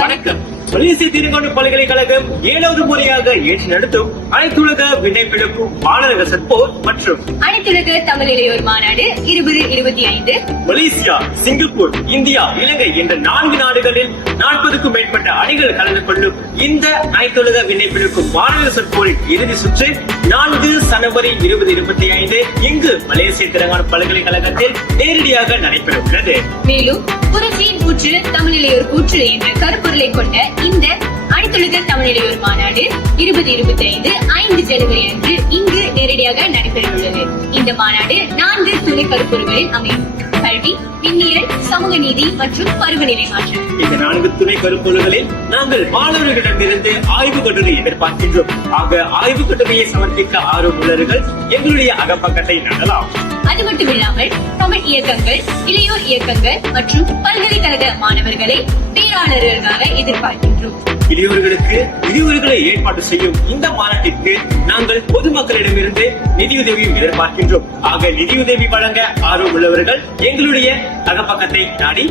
வணக்கம். மலேசிய திருகோண பல்கலைக்கழகம் 7வது முறையாக ஏற்று நடத்தும் அனைத்துலக விண்ணப்பிக்கும் மாணவர்கள் சற்போர் மற்றும் அனைத்துலக தமிழ் இளையோர் மாநாடு 2025 மலேசியா, சிங்கப்பூர், இந்தியா, இலங்கை என்ற 4 நாடுகளில் 40க்கும் மேற்பட்ட அணிகள் கலந்து கொள்ளும் இந்த அனைத்துலக விண்ணப்பிக்கும் மாணவர்கள் சற்போரின் இறுதி சுற்று 4 ஜனவரி 2025 இங்கு மலேசிய திருகோண பல்கலைக்கழகத்தில் நேரடியாக நடைபெற உள்ளது. மேலும் புரட்சியின் கூற்று தமிழ் இளையோர் கூற்று என்ற கருப்பொருளை கொண்ட இந்த அனைத்துலக தமிழ் இளையோர் மாநாடு 2025 5 ஜனவரி அன்று இங்கு நேரடியாக நடைபெற உள்ளது. இந்த மாநாடு 4 துணை கருப்பொருள்களில் அமையும்: கல்வி, விண்ணியல், சமூக நீதி மற்றும் பருவநிலை மாற்றம். இந்த 4 துணை கருப்பொருள்களில் நாங்கள் மாணவர்களிடமிருந்து ஆய்வு கட்டுரை எதிர்பார்க்கின்றோம். ஆக ஆய்வு கட்டுரையை சமர்ப்பிக்க ஆர்வம் உள்ளவர்கள் எங்களுடைய அகப்பக்கத்தை நாடலாம். அது மட்டுமில்லாமல் தமிழ் இயக்கங்கள், இளையோர் இயக்கங்கள் மற்றும் பல்கலைக்கழக மாணவர்களை பேராளர்களாக எதிர்பார்க்கின்றோம். இளையோர்களுக்கு விரிவுரைகளை ஏற்பாடு செய்யும் இந்த மாநாட்டிற்கு நாங்கள் பொதுமக்களிடமிருந்து நிதியுதவியும் எதிர்பார்க்கின்றோம். ஆக நிதியுதவி வழங்க ஆர்வம் உள்ளவர்கள் எங்களுடைய அகப்பக்கத்தை நாடி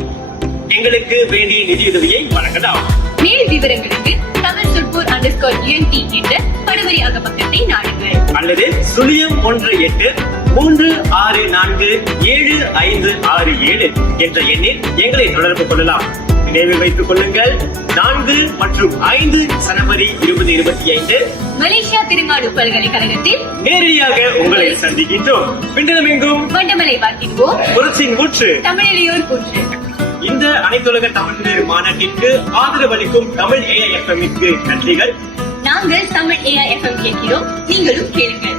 எங்களுக்கு வேண்டிய நிதியுதவியை வழங்கலாம். மேல் விவரங்களுக்கு தமிழ் சொற்போர் _UNT என்ற படுவரி அகப்பக்கத்தை நாடுங்கள் அல்லது 01836475567 என்ற எண்ணில் எங்களை தொடர்பு கொள்ளலாம். நினைவில் வைத்துக் கொள்ளுங்கள், 4 மற்றும் 5 ஜனவரி 2025 மலேசியா திருங்காடு பல்கலைக்கழகத்தில் நேரடியாக உங்களை சந்திக்கின்றோம். பிண்டலமெங்கும் வண்டமலை வாக்கிடுவோம், புரட்சியின் ஊற்று தமிழ் இளையோர் கூற்று. இந்த அனைத்துலக தமிழ் மாநாட்டிற்கு ஆதரவளிக்கும் தமிழ் AIFM க்கு நன்றிகள். நாங்கள் தமிழ் AIFM கேட்கிறோம், நீங்களும் கேளுங்கள்.